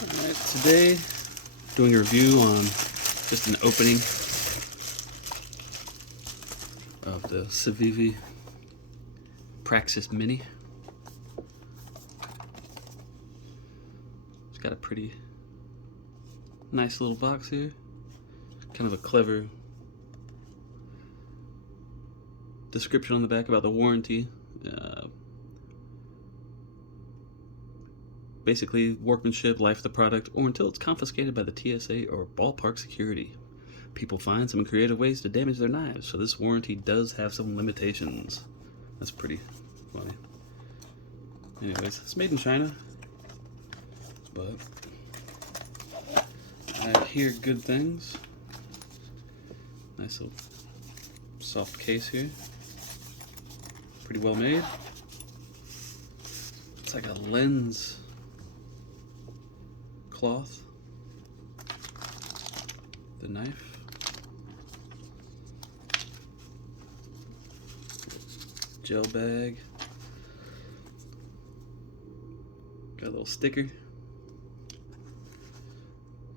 Alright, today doing a review on just an opening of the CIVIVI Praxis Mini. It's got a pretty nice little box here. Kind of a clever description on the back about the warranty. Basically, workmanship, life of the product, or until it's confiscated by the TSA or ballpark security. People find some creative ways to damage their knives, so this warranty does have some limitations. That's pretty funny. Anyways, it's made in China, but I hear good things. Nice little soft case here. Pretty well made. It's like a lens cloth. The knife. Gel bag. Got a little sticker.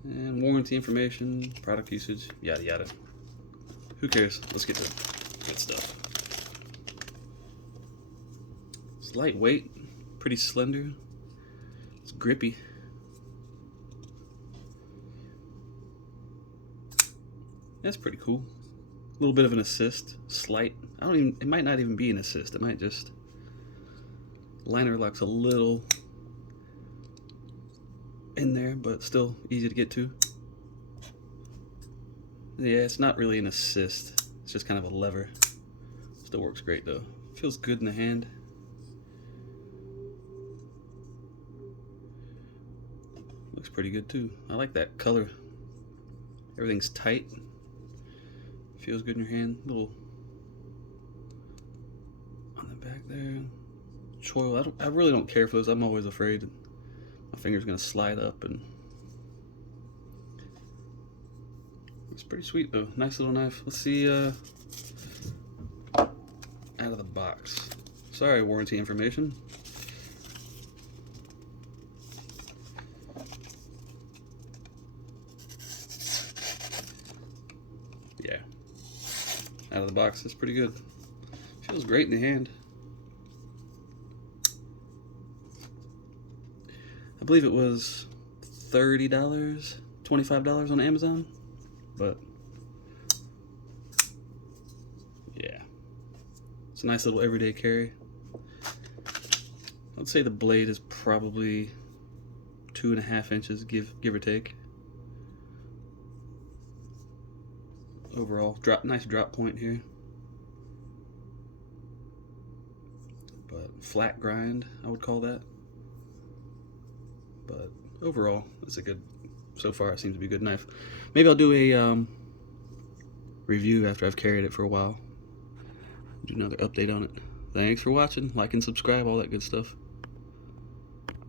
And warranty information, product usage, yada yada. Who cares? Let's get to good stuff. It's lightweight, pretty slender. It's grippy. That's pretty cool. A little bit of an assist, slight. It might not even be an assist. It might just liner lock's a little in there, but still easy to get to. Yeah, it's not really an assist. It's just kind of a lever. Still works great though. Feels good in the hand. Looks pretty good too. I like that color. Everything's tight. Feels good in your hand. Little on the back there. Choil. I really don't care for those. I'm always afraid my finger's gonna slide up, and it's pretty sweet though. Nice little knife. Let's see out of the box. Sorry, warranty information. Yeah. Out of the box, it's pretty good. Feels great in the hand. I believe it was $30, $25 on Amazon, but yeah, it's a nice little everyday carry. I'd say the blade is probably 2.5 inches, give or take. Overall, nice drop point here, but flat grind, I would call that. But overall, it's a good, so far it seems to be a good knife. Maybe I'll do a review after I've carried it for a while. Do another update on it. Thanks for watching. Like and subscribe, all that good stuff.